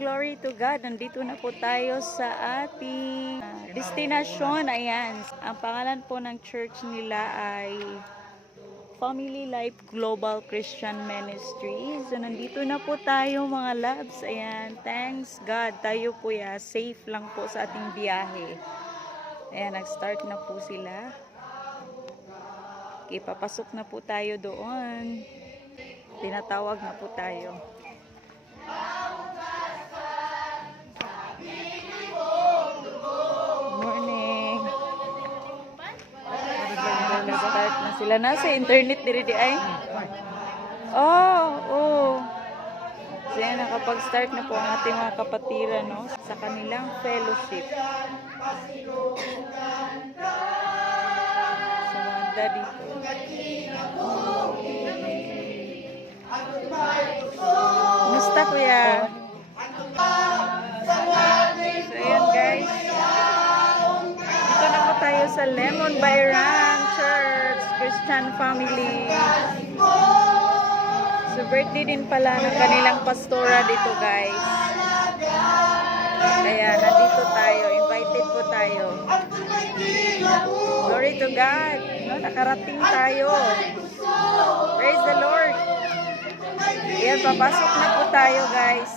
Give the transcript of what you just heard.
glory to God. Nandito na po tayo sa ating destinasyon. Ayan. Ang pangalan po ng church nila ay Family Life Global Christian Ministry. So, nandito na po tayo mga loves. Ayan. Thanks God. Tayo po safe lang po sa ating biyahe. Ayan. Nag-start na po sila. Okay, papasok na po tayo doon. Tinatawag na po tayo. Morning. Nag-start na sila. Nasa internet diri ay. Oh. So yan, nakapag-start na po ang ating mga kapatiran, no? Sa kanilang fellowship. Sa mga dito. Kumusta kuya? So ayan guys. Dito na po tayo sa Lemon Bayran Church Christian Family. So birthday din pala ng kanilang pastora dito guys. Kaya nandito tayo. Invited po tayo. Glory to God. No, nakarating tayo. Praise the Lord. Ayan, papasok na po tayo guys.